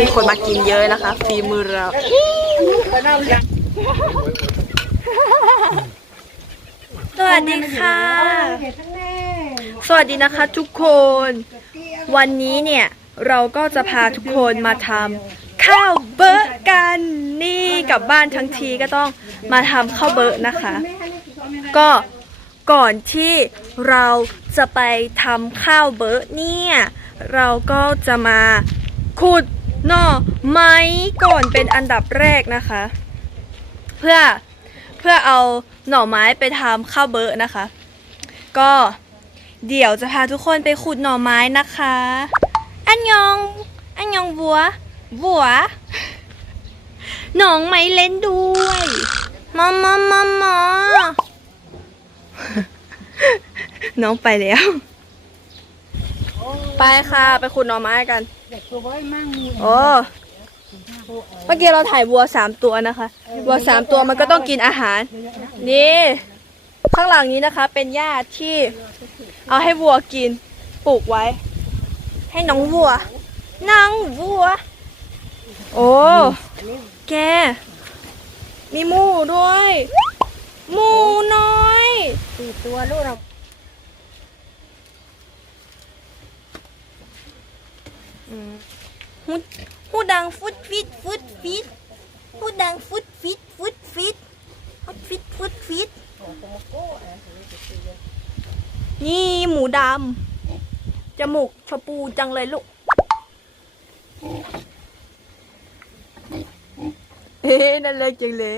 มีคนมากินเยอะนะคะ ฝีมือเราสวัสดีค่ะ สวัสดีนะคะทุกคน วันนี้เนี่ยเราก็จะพาทุกคนมาทำข้าวเบอร์กันนี่กลับบ้านทั้งทีก็ต้องมาทำข้าวเบอร์นะคะ ก็ก่อนที่เราจะไปทำข้าวเบอร์เนี่ย เราก็จะมาขุด หน่อไม้ก่อนเป็นอันดับแรกนะคะ เพื่อเพื่อเอาหน่อไม้ไปทำข้าวเบอร์นะคะ ก็เดี๋ยวจะพาทุกคนไปขุดหน่อไม้นะคะ อันยอง อันยองบัว บัว หน้องไม้เล่นด้วยมามามามาน้องไปแล้ว ไปค่ะ ไปขุดหน่อไม้กัน โอ้เมื่อกี้เราถ่ายวัวสามตัวนะคะ วัวสามตัวมันก็ต้องกินอาหาร นี่ ข้างหลังนี้นะคะ เป็นหญ้าที่ เอาให้วัวกินปลูกไว้ ให้น้องวัวน้องวัว โอ้แก มีหมูด้วยหมูน้อยสี่ตัวลูกเรา หูหูดังฟุดฟิตฟุดฟิตหูดังฟุดฟิตฟุดฟิตฟุดฟิตฟุดฟิตนี่หมูดำจมูกชมพูจังเลยลูกเอ๊ะน่ารักจังเลย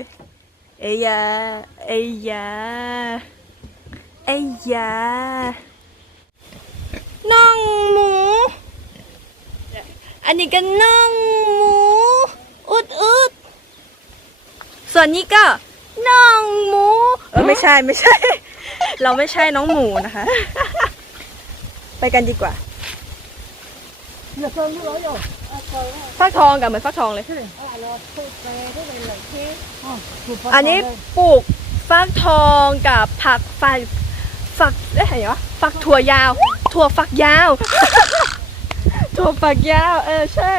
เอ้ยาเอ้ยาเอ้ยยาน้องหมู อันนี้ก็น่องหมู อุดอุดส่วนนี้ก็น่องหมู เออไม่ใช่ไม่ใช่ เราไม่ใช่น้องหมูนะคะ ไปกันดีกว่าเดี๋ยวเติมลูกเราอยกฟักทองกับเหมือนฟักทองเลยคืออันนี้ปลูกฟักทองกับผักฝักฝักเอ้ยอะไรวะฝักถั่วยาว ถั่วฝักยาว ถั่วฝักยาว เออใช่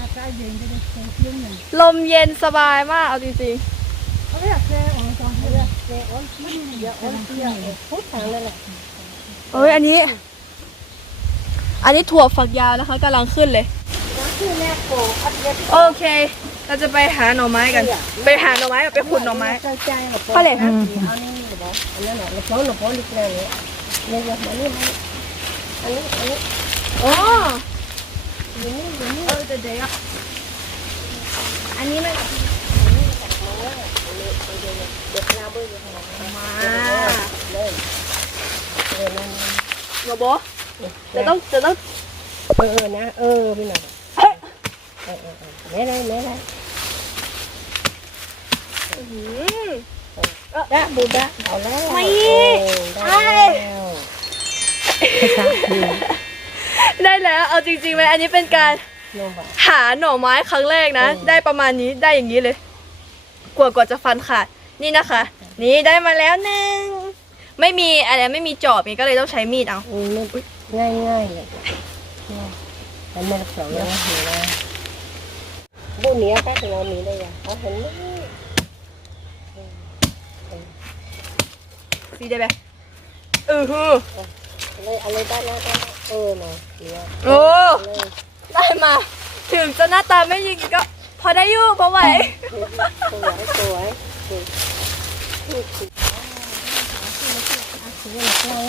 อากาศเย็นจะได้เที่ยงหนึ่งลมเย็นสบายมากเอาจริงเขาเรียกแกอ๋อจองเขาเรียกแกอ๋อมันเยอะอ๋อเที่ยงพูดทางนั่นแหละๆเอ้ยอันนี้ อันนี้ถั่วฝักยาวนะคะกำลังขึ้นเลยคือแม่โกอัดเย็ดโอเค เราจะไปหาหน่อไม้กัน ไปหาหน่อไม้กับไปขุดหน่อไม้ ใจใจหรอไปเลยเอานี่เหรออันนั้นเหรอเราฟ้องเราฟ้องลิกเลยเนี่ยเนี่ยมานี่มาอันนี้อันนี้ อ๋อ อยู่นี่อยู่นี่เออเด็กๆอะอันนี้มันเด็กนาเบอร์อยู่ข้างหลังมาเลยเออนั่นโรโบจะต้องจะต้องเออเออนะ เออพี่หน่อยเออเออเออแม่ได้แม่ได้อื้อหือดะบูดะเอาแล้วไม่ได้แล้ว ได้แล้วเอาจริงๆไหมอันนี้เป็นการโนบะหาหน่อไม้ครั้งแรกนะ ได้ประมาณนี้ได้อย่างนี้เลย กว่ากว่าจะฟันขาดนี่นะคะ นี่ได้มาแล้วหนึ่งไม่มีอะไรไม่มีจอบนี่ก็เลยต้องใช้มีดเอาอืมง่ายง่ายเลยแล้วแม่สองนะเห็นไหมบุญเนี้ยก็ถึงเรามีได้ยังเขาเห็นไหมซีได้ไหมเออฮือ อะไรอะไรได้แล้วได้แล้วเออเนาะเนี้ยโอ้เลยได้มา ถึงจะหน้าตาไม่ยิงก็ พอได้อยู่พอไหวสวยสวยสวย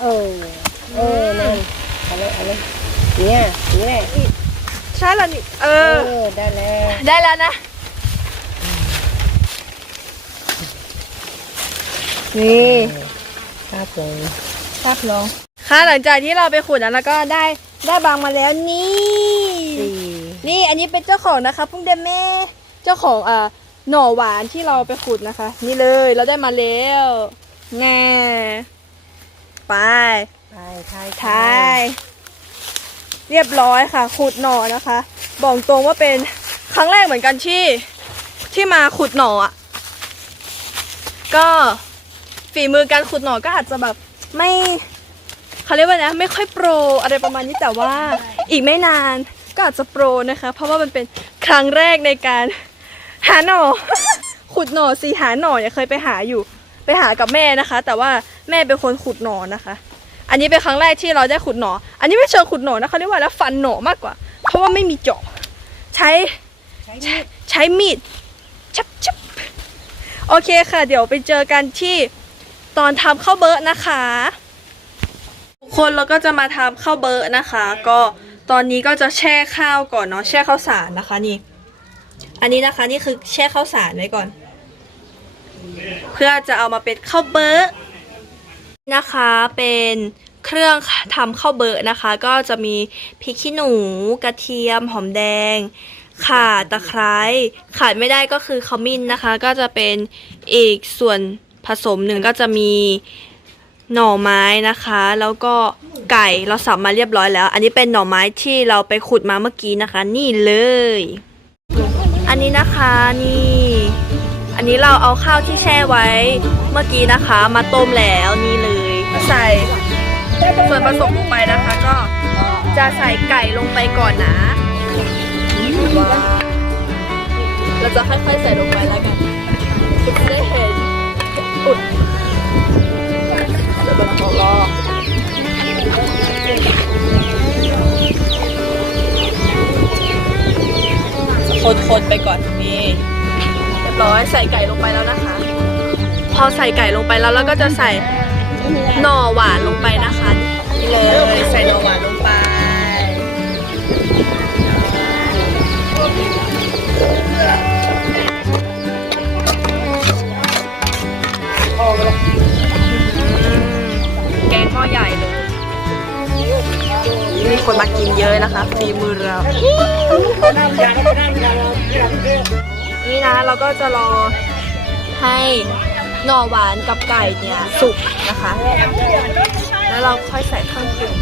เออเออนั่นอะไรอะไรเนี่ยเนี่ยใช่แล้วนี่เอเออ อได้แล้ว ได้แล้วนะ นี่ครับเลยครับลองค่ะหลังจากที่เราไปขุดแล้วแล้วก็ได้ได้บางมาแล้วนี่สี่ นี่อันนี้เป็นเจ้าของนะคะ พุ่งเดเม่เจ้าของอ่าหน่อหวานที่เราไปขุดนะคะ นี่เลยเราได้มาแล้วแง่ไปทายทายทายเรียบร้อยค่ะ ขุดหน่อนะคะ บอกตรงว่าเป็นครั้งแรกเหมือนกันที่ที่มาขุดหน่ออะก็ ฝีมือการขุดหน่อก็อาจจะแบบไม่เขาเรียกว่านะไม่ค่อยโปรอะไรประมาณนี้แต่ว่าอีกไม่นานก็อาจจะโปรนะคะ เพราะว่ามันเป็นครั้งแรกในการหาหน่อ ขุดหน่อสิหาหน่อเนี่ยเคยไปหาอยู่ ไปหากับแม่นะคะ แต่ว่าแม่เป็นคนขุดหน่อนะคะ อันนี้เป็นครั้งแรกที่เราได้ขุดหน่อ อันนี้ไม่เชิงขุดหน่อนะเขาเรียกว่าแล้วฟันหน่อมากกว่า เพราะว่าไม่มีจอบใช้ใช้ใช้มีดชับชับโอเคค่ะ เดี๋ยวไปเจอกันที่ ตอนทำข้าวเบอร์นะคะทุกคนเราก็จะมาทำข้าวเบอร์นะคะ ก็ตอนนี้ก็จะแช่ข้าวก่อนเนาะแช่ข้าวสารนะคะนี่ อันนี้นะคะนี่คือแช่ข้าวสารไว้ก่อน เพื่อจะเอามาเป็นข้าวเบอร์นะคะเป็นเครื่องทำข้าวเบอร์นะคะ ก็จะมีพริกขี้หนู กระเทียมหอมแดง ข่าตะไคร้ขาดไม่ได้ก็คือขมิ้นนะคะ ก็จะเป็นอีกส่วน ผสมหนึ่งก็จะมีหน่อไม้นะคะ แล้วก็ไก่เราสับมาเรียบร้อยแล้ว อันนี้เป็นหน่อไม้ที่เราไปขุดมาเมื่อกี้นะคะ นี่เลย อันนี้นะคะนี่ อันนี้เราเอาข้าวที่แช่ไว้เมื่อกี้นะคะ มาต้มแล้วนี่เลย ใส่ส่วนผสมลงไปนะคะ ก็จะใส่ไก่ลงไปก่อนนะ เราจะค่อยๆใส่ลงไป คนๆไปก่อนนี่เรียบร้อยใส่ไก่ลงไปแล้วนะคะ พอใส่ไก่ลงไปแล้วเราก็จะใส่หน่อหวานลงไปนะคะ ก็จะรอให้หน่อหวานกับไก่เนี่ยสุกนะคะ แล้วเราค่อยใส่เครื่องปรุง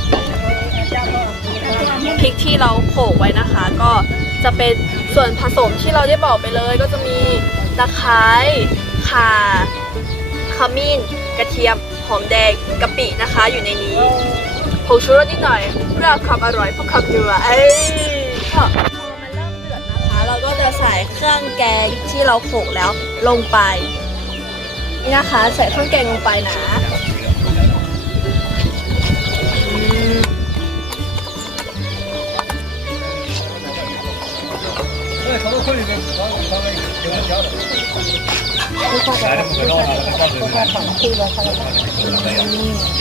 พริกที่เราโขลกไว้นะคะ ก็จะเป็นส่วนผสมที่เราได้บอกไปเลย ก็จะมีตะไคร้ข่าขมิ้น กระเทียม หอมแดงกะปินะคะ อยู่ในนี้ผงชูรสนิดหน่อยเพื่อความอร่อยเพื่อความนัวเอ้ย จะใส่เครื่องแกงที่เราโขลกแล้วลงไปนี่นะคะใส่เครื่องแกงลงไปนะ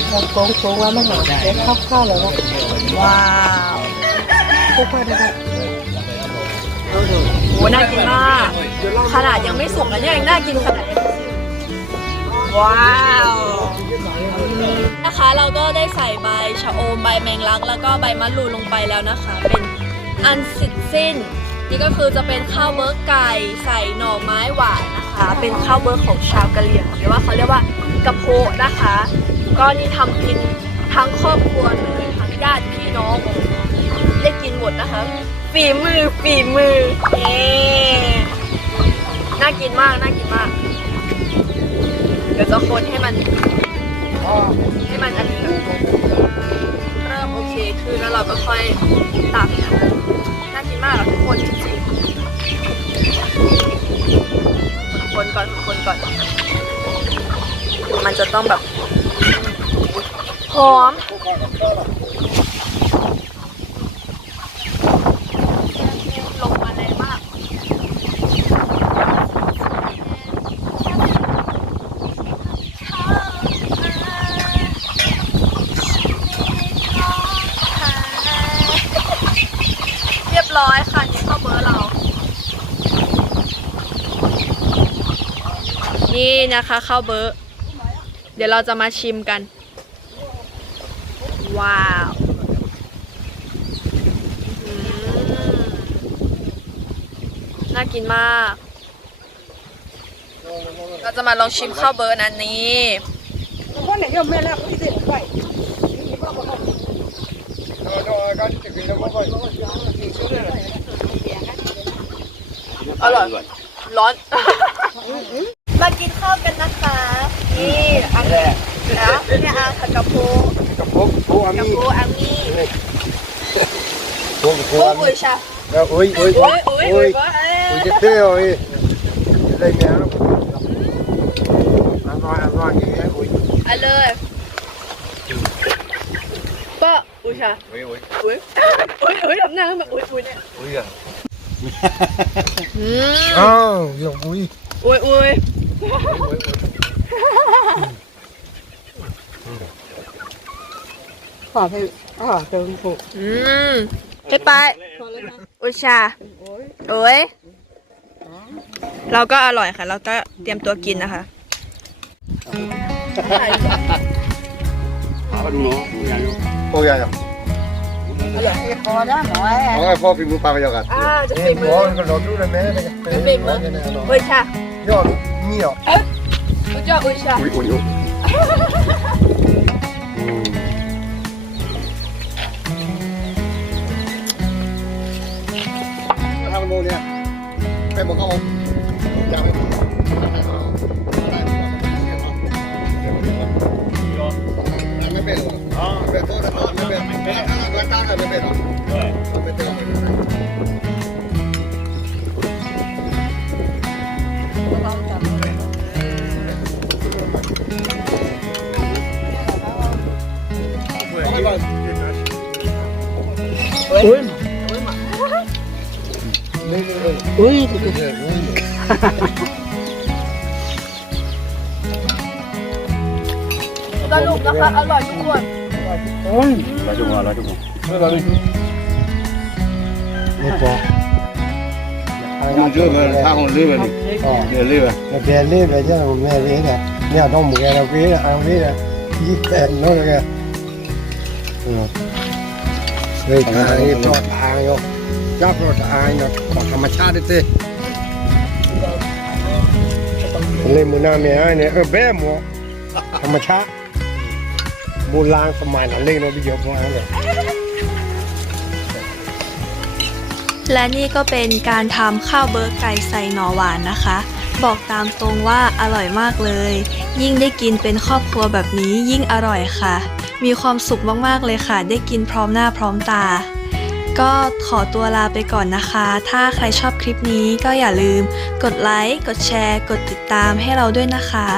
เราโกงโกงว่ามันหนาเดี๋ยวเข้าๆเลยนะว้าวค่อยๆนะครับ โหน่ากินมาก ขนาดยังไม่สุกนะเนี่ยยังน่ากินขนาดนี้ว้าวนะคะเราก็ได้ใส่ใบชะอมใบแมงลัก แล้วก็ใบมะรูลงไปแล้วนะคะ เป็นอันเสิทธิ์สิ้น นี่ก็คือจะเป็นข้าวเบิร์กไก่ใส่หน่อไม้หวานนะคะ เป็นข้าวเบิร์กของชาวกะเหรี่ยงหรือว่าเขาเรียกว่ากระโพะนะคะ ก็นี่ทำกินทั้งครอบครัวเลยทั้งญาติพี่น้องได้กินหมดนะคะ ฝีมือฝีมือเย้น่ากินมากน่ากินมาก เดี๋ยวจะคนให้มันให้มันอันนี้เริ่มโอเคขึ้นแล้วเราก็ค่อยตักนะน่ากินมากทุกคนจริงๆคนก่อนคนก่อน มันจะต้องแบบหอม ลงมาแรงมาก เรียบร้อยค่ะนี่ข้าวเบอร์เรา นี่นะคะข้าวเบอร์เดี๋ยวเราจะมาชิมกัน ว้าวอืมน่ากินมาก เราจะมาลองชิมข้าวเบอร์นันนี้คนไหนก็ไม่รับที่เด็ดไปอร่อย ร้อน มากินข้าวกันนะคะนี่อันแล้วเนี่ยอาคากระโป Kapok, po กระ ami. โปอามี Po, po โอ้ ami. ยชา Ja, oi, oi, โอ้ยโอ้ยโอ้ย oi. ว่าเอ้ย Oi, det är oi. Det är mer. Han var, han var ingen, oi. เอาเลยป้าอุ้ยชา Oi, oi. อุ้ยอุ้ยอุ้ยทำหน้าแบบอุ้ยอุ้ยเนี่ย Oi, ja. อืม Ah, ja, oi. อุ้ยอุ้ย Oi, oi, oi. ขอให้ขอเติมผูกอืมให้ไปอุ้ยชา โอ้ย เราก็อร่อยค่ะ เราก็เตรียมตัวกินนะคะ Oi, ja, ja. อยากให้พอได้หมอ Ja, får vi mot bara jag att. อ่าจะ Det ฝี är มือ bra, du kan låta det med. Det blir bra. อุ้ยชา Ja, ja. อุ้ นี่หรอก我叫我一下อุ้ย，อุ้ยอุ้ยอืมทำมันโมเนี่ยไปบอกเขาบอกอยากไป nej, nej. อุ้ย สรุปนะคะอร่อยทุกคน Det är bra. Dùng chưa mà tha hồn lưới về đi. Ja. Để lưới về. Jag blir livet genom med vidare. Ja, de går och vidare. Han vidare. Gick det några Gånger. Ja. Det kan han ju prata han ju. Jag pratar han ju. Vad kan man ta det till? เล่นมือหน้าเมียเนี่ยเออแบ้หมอธรรมชาติโบราณสมัยนั้นเล่นเราไปเยอะมากเลยและนี่ก็เป็นการทำข้าวเบอร์ไก่ใส่หน่อหวานนะคะ บอกตามตรงว่าอร่อยมากเลย ยิ่งได้กินเป็นครอบครัวแบบนี้ยิ่งอร่อยค่ะ มีความสุขมากๆเลยค่ะ ได้กินพร้อมหน้าพร้อมตา ก็ขอตัวลาไปก่อนนะคะ ถ้าใครชอบคลิปนี้ก็อย่าลืม กดไลค์ กดแชร์ กดติดตามให้เราด้วยนะคะ